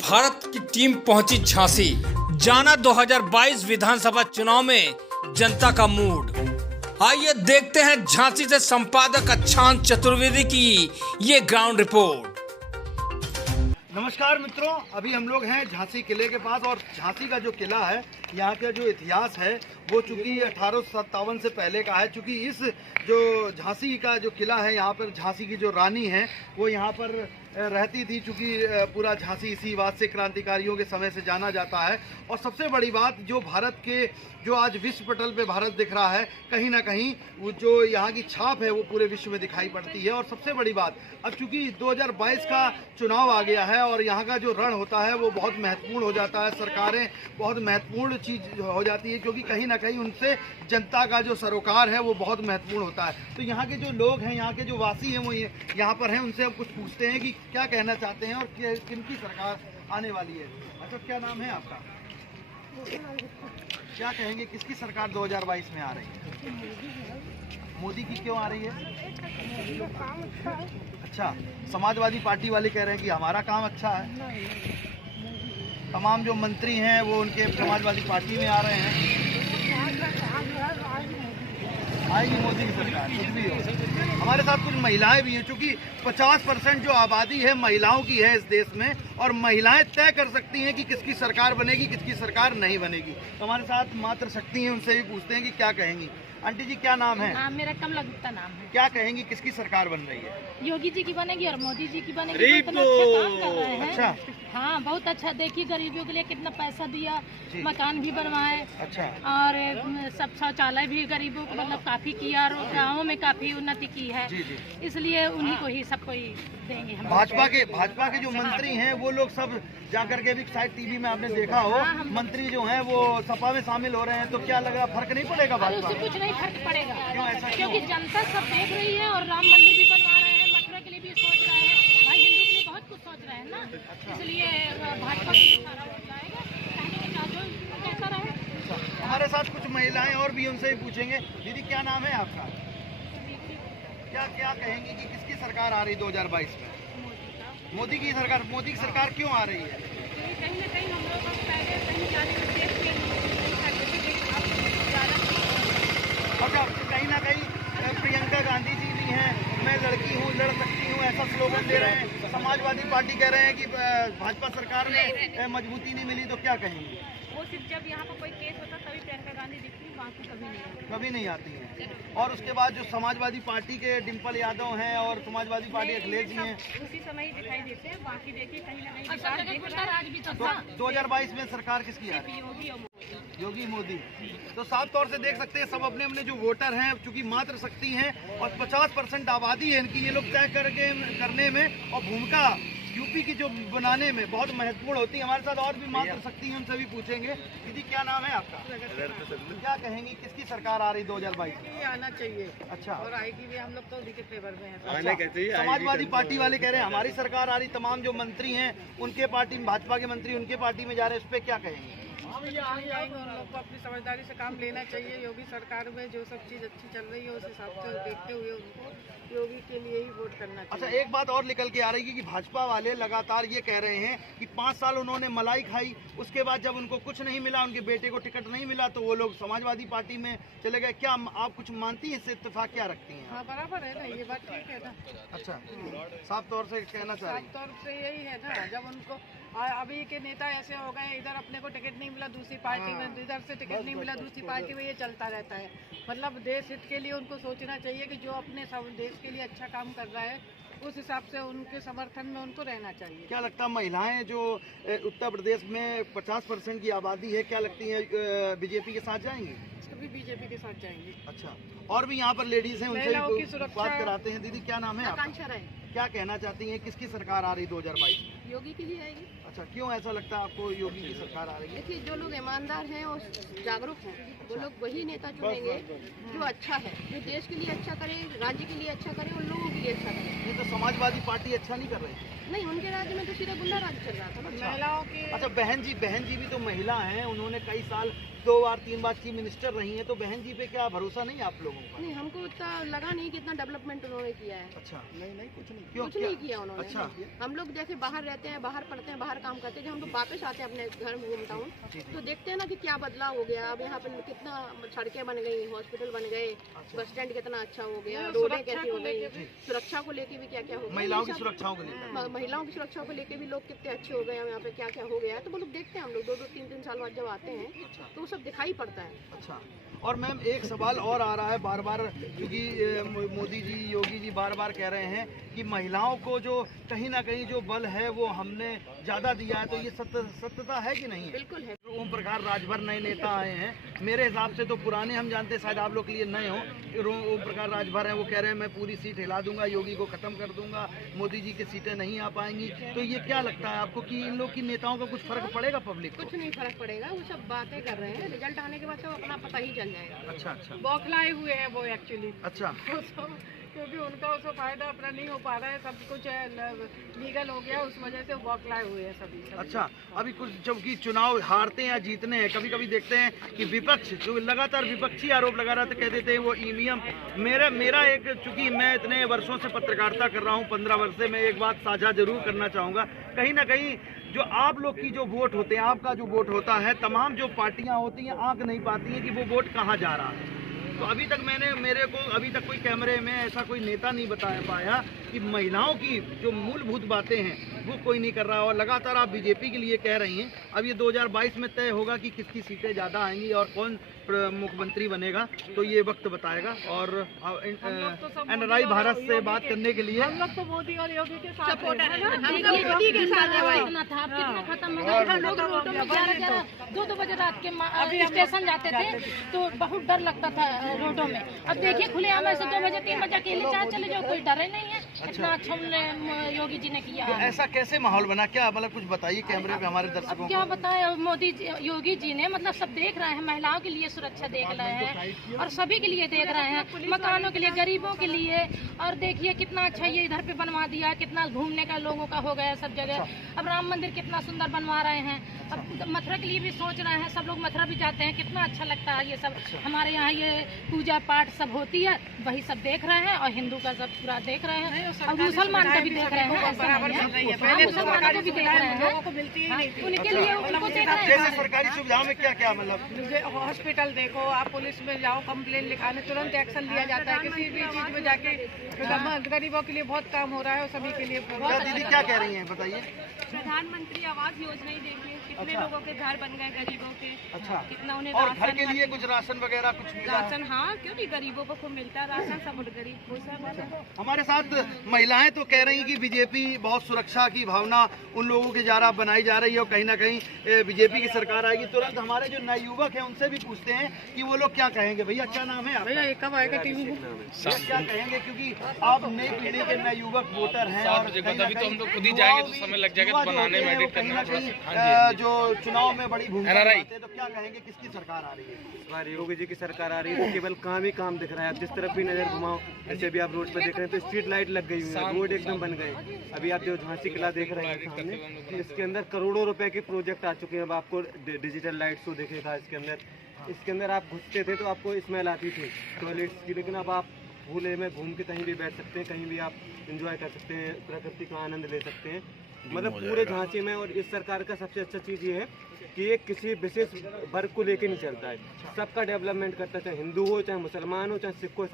भारत की टीम पहुंची झांसी। जाना 2022 विधानसभा चुनाव में जनता का मूड। आइए देखते हैं झांसी से संपादक अक्षांत चतुर्वेदी की ये ग्राउंड रिपोर्ट। नमस्कार मित्रों, अभी हम लोग हैं झांसी किले के पास और झांसी का जो किला है, यहाँ का जो इतिहास है वो चूँकि 1857 से पहले का है। चूँकि इस जो झांसी का जो किला है, यहाँ पर झांसी की जो रानी है वो यहाँ पर रहती थी। चूँकि पूरा झांसी इसी बात से क्रांतिकारियों के समय से जाना जाता है। और सबसे बड़ी बात, जो भारत के जो आज विश्व पटल पे भारत दिख रहा है, कहीं ना कहीं वो जो यहाँ की छाप है वो पूरे विश्व में दिखाई पड़ती है। और सबसे बड़ी बात, अब चूँकि 2022 का चुनाव आ गया है और यहाँ का जो रण होता है वो बहुत महत्वपूर्ण हो जाता है। सरकारें बहुत महत्वपूर्ण चीज़ हो जाती है, क्योंकि कहीं ना कहीं उनसे जनता का जो सरोकार है वो बहुत महत्वपूर्ण होता है। तो यहाँ के जो लोग हैं, यहाँ के जो वासी हैं, वो यहाँ पर हैं, उनसे हम कुछ पूछते हैं कि क्या कहना चाहते हैं और किनकी सरकार आने वाली है। अच्छा, क्या नाम है आपका? क्या कहेंगे, किसकी सरकार 2022 में आ रही है? मोदी की क्यों आ रही है? अच्छा, समाजवादी पार्टी वाले कह रहे हैं कि हमारा काम अच्छा है। तमाम जो मंत्री हैं वो उनके समाजवादी पार्टी में आ रहे हैं। आएगी मोदी की सरकार, कुछ भी हो। हमारे साथ कुछ महिलाएं भी हैं, क्योंकि 50% जो आबादी है महिलाओं की है इस देश में, और महिलाएं तय कर सकती हैं कि किसकी सरकार बनेगी, किसकी सरकार नहीं बनेगी। तो हमारे साथ मात्र शक्ति हैं, उनसे भी पूछते हैं कि क्या कहेंगी। आंटी जी, क्या नाम है? मेरा कमला गुप्ता नाम है। क्या कहेंगी, किसकी सरकार बन रही है? योगी जी की बनेगी और मोदी जी की बनेगी। तो अच्छा काम कर रहे हैं। अच्छा, हाँ, बहुत अच्छा। देखिए गरीबियों के लिए कितना पैसा दिया, मकान भी बनवाए। अच्छा, और सब शौचालय भी गरीबों को मतलब काफी किया, और गाँवों में काफी उन्नति की है। जी जी। इसलिए उन्हीं को ही सबको ही देंगे हम। भाजपा के जो मंत्री हैं वो लोग सब जाकर के भी शायद टीवी में आपने देखा हो, मंत्री जो हैं वो सपा में शामिल हो रहे हैं। तो क्या लगा, फर्क नहीं पड़ेगा भाजपा? उससे कुछ नहीं फर्क पड़ेगा। क्यों ऐसा? क्योंकि जनता सब देख रही है, और राम मंदिर भी बनवा रहे हैं, मथुरा के लिए भी सोच रहे हैं, भाई हिंदू के लिए बहुत कुछ सोच रहे हैं ना। इसलिए भाजपा सारा वोट जाएगा, कैसा रहे। हमारे साथ कुछ महिलाएं और भी, उनसे भी पूछेंगे। दीदी, क्या नाम है आपका? क्या कहेंगी कि किसकी सरकार आ रही 2022 में? मोदी की सरकार। मोदी की सरकार क्यों आ रही है? कहीं ना कहीं हम लोग पहले कहीं जाने में देश के अच्छा, कहीं ना कहीं प्रियंका गांधी जी भी हैं, मैं लड़की हूँ, लड़ सकती हूँ, ऐसा स्लोगन दे रहे हैं। समाजवादी पार्टी कह रहे हैं कि भाजपा सरकार में मजबूती नहीं मिली। तो क्या कहेंगी? वो सिर्फ जब यहाँ पर कोई केस होता तभी प्रियंका गांधी दिखती, बाकी कभी नहीं आती हैं। और उसके बाद जो समाजवादी पार्टी के डिम्पल यादव हैं और समाजवादी पार्टी अखिलेश जी हैं, उसी समय ही दिखाई देते हैं। बाकी देखिए कहीं ना कहीं। तो 2022 में सरकार किसकी आ रही है? योगी मोदी। तो साफ तौर से देख सकते हैं, सब अपने अपने जो वोटर हैं, चूंकि मात्र शक्ति हैं और 50% आबादी है इनकी, ये लोग तय करने में और भूमिका यूपी की जो बनाने में बहुत महत्वपूर्ण होती है। हमारे साथ और भी मात्र शक्ति हैं, उनसे भी पूछेंगे। दीदी, क्या नाम है आपका? क्या कहेंगी, किसकी सरकार आ रही 2022 में? आना चाहिए। अच्छा, और आएगी भी, हम लोग तो उन्हीं के फेवर में हैं। अच्छा, समाजवादी पार्टी वाले कह रहे हैं हमारी सरकार आ रही, तमाम जो मंत्री हैं उनके पार्टी में, भाजपा के मंत्री उनके पार्टी में जा रहे हैं, उस पर क्या कहेंगे? हम आएंगे, उन लोग को अपनी समझदारी से काम लेना चाहिए। योगी सरकार में जो सब चीज़ अच्छी चल रही है उस हिसाब से देखते हुए उनको योगी के लिए ही वोट करना चाहिए। अच्छा, एक बात और निकल के आ रही है कि भाजपा वाले लगातार ये कह रहे हैं कि 5 साल उन्होंने मलाई खाई, उसके बाद जब उनको कुछ नहीं मिला, उनके बेटे को टिकट नहीं मिला, तो वो लोग समाजवादी पार्टी में चले गए। क्या आप कुछ मानती हैं, इससे इत्तेफाक क्या रखती हैं? हाँ, बराबर है ना, ये बात ठीक है ना। अच्छा, साफ तौर से कहना चाह रही हैं? साफ तौर से यही है ना, जब उनको अभी के नेता ऐसे हो गए, इधर अपने को टिकट नहीं मिला दूसरी पार्टी में, इधर से टिकट नहीं मिला दूसरी पार्टी में, ये चलता रहता है। मतलब देश हित के लिए उनको सोचना चाहिए कि जो अपने देश के लिए अच्छा काम कर रहा है उस हिसाब से उनके समर्थन में उनको रहना चाहिए। क्या लगता है, महिलाएं जो उत्तर प्रदेश में 50% की आबादी है, क्या लगती है बीजेपी के साथ जाएंगी? सभी बीजेपी के साथ जाएंगे। अच्छा, और भी यहाँ पर लेडीज हैं, उनसे भी बात कराते हैं। दीदी, क्या नाम है आपका? आकांक्षा राय। क्या कहना चाहती हैं, किसकी सरकार आ रही 2022 में? योगी की ही आएगी। अच्छा, क्यों ऐसा लगता है आपको योगी की सरकार आ रही है? देखिए, जो लोग ईमानदार हैं और जागरूक हैं, वो लोग वही नेता चुनेंगे जो अच्छा है, जो देश के लिए अच्छा करे, राज्य के लिए अच्छा करे और लोगों के लिए अच्छा करे। ये तो समाजवादी पार्टी अच्छा नहीं कर रही। नहीं, उनके राज्य में तो सीधा गुंडा राज चल रहा था ना। महिलाओं की अच्छा, बहन जी भी तो महिला हैं, उन्होंने कई साल 2 बार 3 बार चीफ मिनिस्टर रही हैं, तो बहन जी पे क्या भरोसा नहीं आप लोगों का? नहीं, हमको इतना लगा नहीं कि इतना डेवलपमेंट उन्होंने किया है। अच्छा, नहीं कुछ नहीं, कुछ नहीं किया उन्होंने। अच्छा, हम लोग जैसे बाहर रहते हैं, बाहर पढ़ते हैं, बाहर काम करते हैं, जब हम लोग वापस आते हैं अपने घर में होम टाउन, तो देखते हैं ना कि क्या बदलाव हो गया। अब यहाँ पे कितना सड़कें बन गई, हॉस्पिटल बन गए, बस स्टैंड कितना अच्छा हो गया, रोडें कैसी हो गई, सुरक्षा को लेके भी क्या क्या हो गया, महिलाओं की सुरक्षाओं को लेकर। महिलाओं की सुरक्षा को लेके भी लोग कितने अच्छे हो गए हैं, यहाँ पे क्या क्या हो गया है। तो वो लोग देखते हैं, हम लोग 2-2 3-3 साल बाद जब आते हैं तो वो सब दिखाई पड़ता है। अच्छा, और मैम एक सवाल और आ रहा है बार बार, क्योंकि मोदी जी, योगी जी बार बार कह रहे हैं कि महिलाओं को जो कहीं ना कहीं जो बल है वो हमने ज़्यादा दिया है, तो ये सत्यता है कि नहीं है? बिल्कुल है। ओम प्रकाश राजभर नए नेता आए हैं, मेरे हिसाब से तो पुराने हम जानते हैं, शायद आप लोग के लिए नए हों। ओम प्रकाश राजभर हैं, वो कह रहे हैं मैं पूरी सीट हिला दूंगा, योगी को खत्म कर दूंगा, मोदी जी की सीटें नहीं आ पाएंगी। तो ये क्या लगता है आपको कि इन लोग की नेताओं का कुछ फर्क पड़ेगा पब्लिक को? कुछ नहीं फर्क पड़ेगा, वो सब बातें कर रहे हैं, रिजल्ट आने के बाद सब अपना पता ही चल जाएगा। अच्छा अच्छा बौखलाए हुए हैं वो एक्चुअली, अच्छा क्योंकि उनका उसको फायदा अपना नहीं हो पा रहा है, सब कुछ लीगल हो गया, उस वजह से वो बौखलाए हुए हैं सभी। अच्छा, अभी कुछ जबकि चुनाव हारते हैं या जीतने हैं, कभी कभी देखते हैं कि विपक्ष जो लगातार विपक्षी आरोप लगा रहा था, कह देते हैं वो ईवीएम। मेरा एक, चूंकि मैं इतने वर्षों से पत्रकारिता कर रहा हूँ, 15 वर्ष से, मैं एक बात साझा जरूर करना चाहूँगा, कहीं ना कहीं जो आप लोग की जो वोट होते हैं, आपका जो वोट होता है, तमाम जो पार्टियां होती हैं आंक नहीं पाती हैं कि वो वोट कहाँ जा रहा है। तो अभी तक मेरे को अभी तक कोई कैमरे में ऐसा कोई नेता नहीं बता पाया कि महिलाओं की जो मूलभूत बातें हैं वो कोई नहीं कर रहा। और लगातार आप बीजेपी के लिए कह रही हैं, अब ये 2022 में तय होगा कि किसकी सीटें ज़्यादा आएंगी और कौन मुख्यमंत्री बनेगा, तो ये वक्त बताएगा। और एनआरआई भारत से बात करने के लिए हम लोग तो मोदी और योगी के साथ सपोर्टर हैं। है। 2-2 बजे रात के स्टेशन जाते थे तो बहुत डर लगता था रोडों में। अब देखिए खुलेआम ऐसे 2 बजे 3 बजे अकेले चाहे चले जाओ, कोई डरे नहीं है। इतना अच्छा योगी जी ने किया। तो ऐसा कैसे माहौल बना, क्या मतलब कुछ बताइए कैमरे पे हमारे दर्शकों क्या को। बताएं, मोदी योगी जी ने मतलब सब देख रहे हैं, महिलाओं के लिए सुरक्षा देख रहे हैं और सभी के लिए देख रहे हैं, मकानों के लिए, गरीबों के लिए। और देखिए कितना अच्छा ये इधर पे बनवा दिया, कितना घूमने का लोगों का हो गया सब जगह। अब राम मंदिर कितना सुंदर बनवा रहे हैं, अब मथुरा के लिए भी सोच रहे हैं, सब लोग मथुरा भी जाते हैं, कितना अच्छा लगता है ये सब। हमारे यहाँ ये पूजा पाठ सब होती है, वही सब देख रहे हैं और हिंदू का सब पूरा देख रहे हैं और मुसलमान का भी देख रहे हैं। मुसलमानों को भी देख रहे हैं, लोगों को मिलती ही नहीं थी। उनके लिए उनको देख रहे हैं। जैसे सरकारी सुविधाओं में क्या क्या मतलब, हॉस्पिटल देखो, आप पुलिस में जाओ कंप्लेन लिखाने, तुरंत एक्शन लिया जाता है। किसी भी चीज में जाके गरीबों के लिए बहुत काम हो रहा है और सभी के लिए क्या दीदी क्या कह रही हैं बताइए। प्रधानमंत्री आवास योजना ही देखिए, कितने अच्छा। लोगों के घर बन गए गरीबों के। अच्छा, कितना उन्हें और घर राशन के लिए कुछ राशन वगैरह कुछ मिला है? राशन, हाँ क्यों नहीं, गरीबों को खूब मिलता है राशन, सब गरीब खुश है। हमारे साथ महिलाएं तो कह रही कि बीजेपी बहुत सुरक्षा की भावना उन लोगों के द्वारा बनाई जा रही है और कहीं ना कहीं बीजेपी की सरकार आएगी। तुरंत हमारे जो नए युवक हैं उनसे भी पूछते हैं कि वो लोग क्या कहेंगे। भैया क्या नाम है आपका? भैया कब आएगा टीवी में? भैया क्या कहेंगे, क्योंकि आप नई पीढ़ी के नए युवक वोटर हैं और कहीं ना तो हम लोग कहीं खुद ही जाएंगे तो समय लग जाएगा तो बनाने में एडिट कहीं करने ना में कहीं जो चुनाव में बड़ी भूमिका NRI। निभाते हैं, तो क्या कहेंगे किसकी सरकार आ रही है? इस बार योगी जी की सरकार आ रही है तो केवल काम ही काम दिख रहा है। आप जिस तरफ भी नजर घुमाओ, जैसे भी आप रोड पर देख रहे हैं तो स्ट्रीट लाइट लग गई हुई है, रोड एकदम बन गए। अभी आप जो झांसी किला देख रहे हैं सामने, इसके अंदर करोड़ों रुपए के प्रोजेक्ट आ चुके हैं। अब आपको डिजिटल लाइट शो दिखेगा इसके अंदर आप घुसते थे तो आपको स्मेल आती थी टॉयलेट्स की, लेकिन अब आप भूले में घूम के कहीं भी बैठ सकते हैं, कहीं भी आप एंजॉय कर सकते हैं, प्रकृति का आनंद ले सकते हैं। मतलब पूरे झांसी में। और इस सरकार का सबसे अच्छा चीज़ ये है कि ये किसी विशेष वर्ग को लेके नहीं चलता है, सबका डेवलपमेंट करता है, चाहे हिंदू हो, चाहे मुसलमान हो, चाहे सिख हो,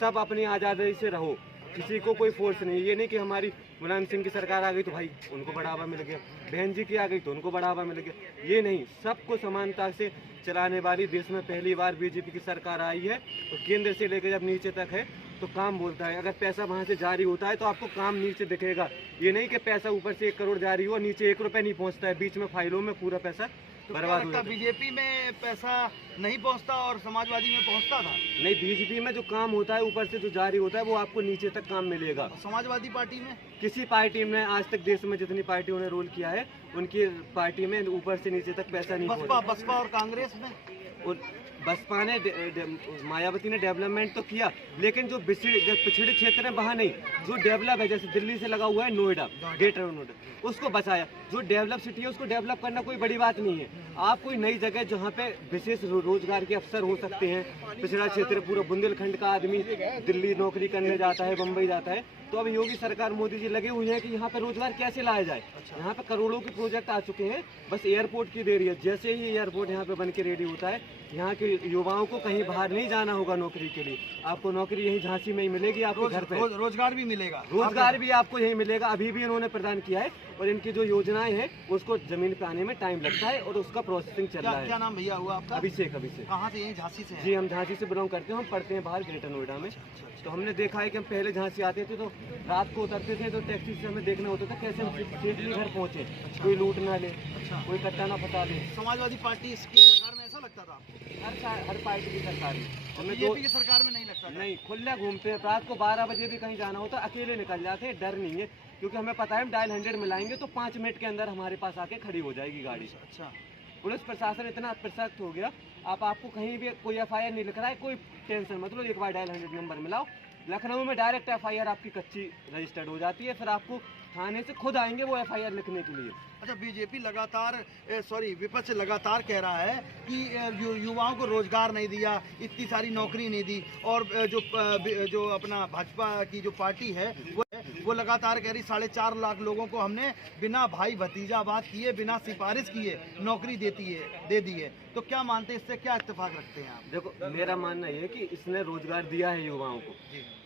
सब अपनी आज़ादी से रहो, किसी को कोई फोर्स नहीं। ये नहीं कि हमारी मुलायम सिंह की सरकार आ गई तो भाई उनको बढ़ावा मिल गया, बहन जी की आ गई तो उनको बढ़ावा मिल गया, ये नहीं। सबको समानता से चलाने वाली देश में पहली बार बीजेपी की सरकार आई है और केंद्र से लेकर जब नीचे तक है तो काम बोलता है। अगर पैसा वहाँ से जारी होता है तो आपको काम नीचे दिखेगा। ये नहीं कि पैसा ऊपर से 1 करोड़ जारी हो, नीचे 1 रुपया नहीं पहुँचता है, बीच में फाइलों में पूरा पैसा बर्बाद हो जाता है। बीजेपी में पैसा नहीं पहुंचता और समाजवादी में पहुंचता था? नहीं, बीजेपी में जो काम होता है ऊपर से जो जारी होता है वो आपको नीचे तक काम मिलेगा। समाजवादी पार्टी में, किसी पार्टी में आज तक देश में जितनी पार्टियों ने रोल किया है उनकी पार्टी में ऊपर से नीचे तक पैसा नहीं पहुंचा। बसपा और कांग्रेस में, और बसपा ने मायावती ने डेवलपमेंट तो किया, लेकिन जो पिछड़े क्षेत्र है वहाँ नहीं। जो डेवलप है, जैसे दिल्ली से लगा हुआ है नोएडा, ग्रेटर नोएडा, उसको बचाया। जो डेवलप सिटी है उसको डेवलप करना कोई बड़ी बात नहीं है। आप कोई नई जगह जहाँ पे विशेष रोजगार के अवसर हो सकते हैं, पिछड़ा क्षेत्र पूरा बुंदेलखंड का आदमी दिल्ली नौकरी करने जाता है, बम्बई जाता है, तो अब योगी सरकार मोदी जी लगे हुए हैं कि यहाँ पे रोजगार कैसे लाया जाए। यहाँ पे करोड़ों के प्रोजेक्ट आ चुके हैं, बस एयरपोर्ट की देरी है। जैसे ही एयरपोर्ट यहाँ पे बन के रेडी होता है, यहाँ के युवाओं को कहीं बाहर नहीं जाना होगा नौकरी के लिए। आपको नौकरी यहीं झांसी में ही मिलेगी, आपको घर पे रोजगार भी मिलेगा, रोजगार भी आपको यहीं मिलेगा। अभी भी इन्होंने प्रदान किया है, और इनकी जो योजनाएं हैं उसको जमीन पे आने में टाइम लगता है, और उसका प्रोसेसिंग चल रहा है। क्या नाम भैया हुआ आपका? अभिषेक। कहाँ से? यहीं झांसी से? जी, हम झांसी से बिलोंग करते हैं। हम पढ़ते हैं बाहर ग्रेटर नोएडा में। तो हमने देखा है कि हम पहले झांसी आते थे तो रात को उतरते थे तो टैक्सी से हमें देखना होता था कैसे हम सेफली घर पहुँचे, कोई लूट ना ले, कोई कट्टा ना फंसा दे। समाजवादी पार्टी इसकी सरकार में ऐसा लगता था? हर पार्टी की सरकार में। हमें बीजेपी की सरकार में नहीं लगता? नहीं, खुला घूमते हैं। रात को 12 बजे भी कहीं जाना होता अकेले निकल जाते हैं, डर नहीं है, क्योंकि हमें पता है हम डायल 100 मिलाएंगे तो 5 मिनट के अंदर हमारे पास आके खड़ी हो जाएगी गाड़ी। अच्छा, पुलिस प्रशासन इतना प्रसक्त हो गया, आपको कहीं भी कोई FIR नहीं लिख रहा है, कोई टेंशन मत लो। एक बार डायल 100 नंबर मिलाओ, लखनऊ में डायरेक्ट FIR आपकी कच्ची रजिस्टर्ड हो जाती है, फिर आपको थाने से खुद आएंगे वो FIR लिखने के लिए। अच्छा, बीजेपी विपक्ष लगातार कह रहा है कि युवाओं को रोजगार नहीं दिया, इतनी सारी नौकरी नहीं दी, और जो अपना भाजपा की जो पार्टी है वो लगातार कह रही 4.5 लाख लोगों को हमने बिना भाई भतीजावाद किए, बिना सिफारिश किए नौकरी दे दी है। तो क्या मानते हैं, इससे क्या इत्तेफाक रखते हैं आप? देखो, मेरा मानना ये है कि इसने रोजगार दिया है युवाओं को।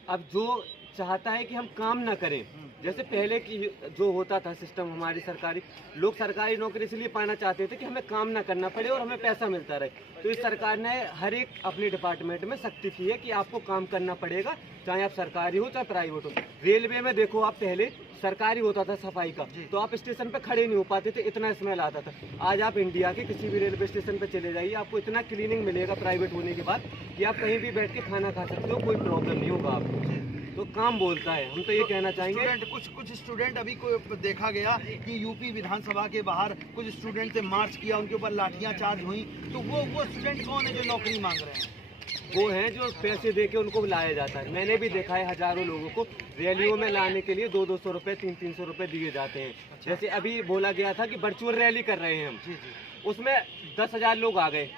अब जो चाहता है कि हम काम ना करें, जैसे पहले की जो होता था सिस्टम हमारी सरकारी, लोग सरकारी नौकरी इसलिए पाना चाहते थे कि हमें काम ना करना पड़े और हमें पैसा मिलता रहे। तो इस सरकार ने हर एक अपने डिपार्टमेंट में सख्ती की है कि आपको काम करना पड़ेगा, चाहे आप सरकारी हो चाहे प्राइवेट हो। रेलवे में देखो, आप पहले सरकारी होता था सफाई का, तो आप स्टेशन पे खड़े नहीं हो पाते थे, इतना स्मेल आता था। आज आप इंडिया के किसी भी रेलवे स्टेशन पे चले जाइए, आपको इतना क्लीनिंग मिलेगा प्राइवेट होने के बाद कि आप कहीं भी बैठ के खाना खा सकते हो, कोई प्रॉब्लम नहीं होगा आपको। तो काम बोलता है। हम तो ये कहना चाहेंगे, कुछ स्टूडेंट अभी को देखा गया कि यूपी विधानसभा के बाहर कुछ स्टूडेंट से मार्च किया, उनके ऊपर लाठियां चार्ज हुई, तो वो स्टूडेंट कौन है जो नौकरी मांग रहे हैं? वो हैं जो पैसे दे के उनको लाया जाता है। मैंने भी देखा है हजारों लोगों को रैलियों में लाने के लिए 200-200 रुपए 300-300 रुपए दिए जाते हैं। जैसे अभी बोला गया था कि वर्चुअल रैली कर रहे हैं हम, उसमें 10,000 लोग आ गए।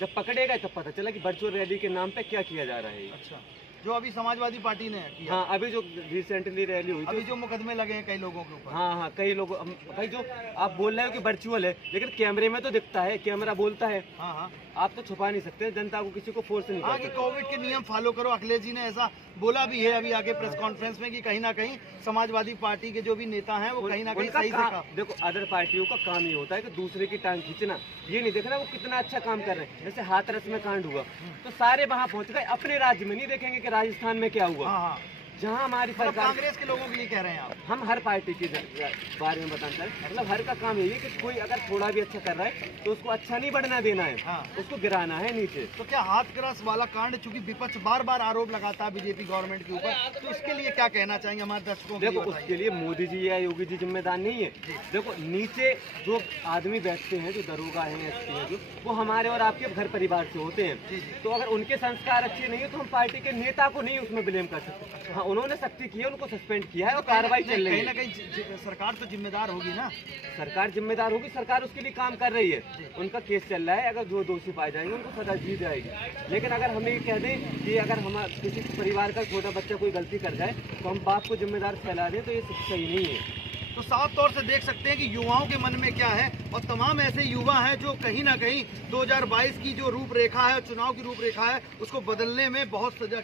जब पकड़े गए तब पता चला कि वर्चुअल रैली के नाम पे क्या किया जा रहा है। अच्छा, जो अभी समाजवादी पार्टी ने किया। हाँ, अभी जो रिसेंटली रैली हुई, अभी जो मुकदमे लगे हैं कई लोगों के ऊपर। हाँ, कई लोग, भाई जो आप बोल रहे हो कि वर्चुअल है, लेकिन कैमरे में तो दिखता है, कैमरा बोलता है। हाँ, आप तो छुपा नहीं सकते, जनता को किसी को फोर्स नहीं कर सकते। कोविड के नियम फॉलो करो। अखिलेश जी ने ऐसा बोला भी है अभी आगे प्रेस कॉन्फ्रेंस में कि कहीं ना कहीं समाजवादी पार्टी के जो भी नेता हैं वो कहीं ना कहीं सही से देखो, अदर पार्टियों का काम ये होता है कि दूसरे की टांग खींचना, ये नहीं देखना वो कितना अच्छा काम कर रहे हैं। जैसे हाथरस में कांड हुआ तो सारे वहाँ पहुँच गए, अपने राज्य में नहीं देखेंगे कि राजस्थान में क्या हुआ। हाँ, जहाँ हमारी सरकार, कांग्रेस के लोगों के लिए कह रहे हैं आप? हम हर पार्टी के बारे में बताना चाहते हैं। मतलब हर का काम यही है कि कोई अगर थोड़ा भी अच्छा कर रहा है तो उसको अच्छा नहीं बढ़ना देना है, उसको गिराना है नीचे। तो क्या हाथरस वाला कांड, चूंकि विपक्ष बार आरोप लगाता है बीजेपी गवर्नमेंट के ऊपर, तो इसके लिए क्या कहना चाहिए हमारे दर्शकों? देखो, उसके लिए मोदी जी या योगी जी जिम्मेदार नहीं है। देखो, नीचे जो आदमी बैठते हैं, जो दरोगा है, SP है, जो वो हमारे और आपके घर परिवार से होते हैं। तो अगर उनके संस्कार अच्छे नहीं है तो हम पार्टी के नेता को नहीं उसमें ब्लेम कर सकते। हाँ, उन्होंने सख्ती की है, उनको सस्पेंड किया है और कार्रवाई चल रही है। कहीं ना कहीं सरकार तो जिम्मेदार होगी ना? सरकार जिम्मेदार होगी, सरकार उसके लिए काम कर रही है। उनका केस चल रहा है, अगर जो दोषी पाए जाएंगे उनको सजा दी जाएगी। लेकिन अगर हम ये कह दें कि अगर हम किसी परिवार का छोटा बच्चा कोई गलती कर जाए तो हम बाप को जिम्मेदार फैला दें, तो ये सही नहीं है। तो साफ तौर से देख सकते हैं कि युवाओं के मन में क्या है, और तमाम ऐसे युवा हैं जो कहीं ना कहीं 2022 की जो रूपरेखा है, चुनाव की रूपरेखा है, उसको बदलने में बहुत सजग है।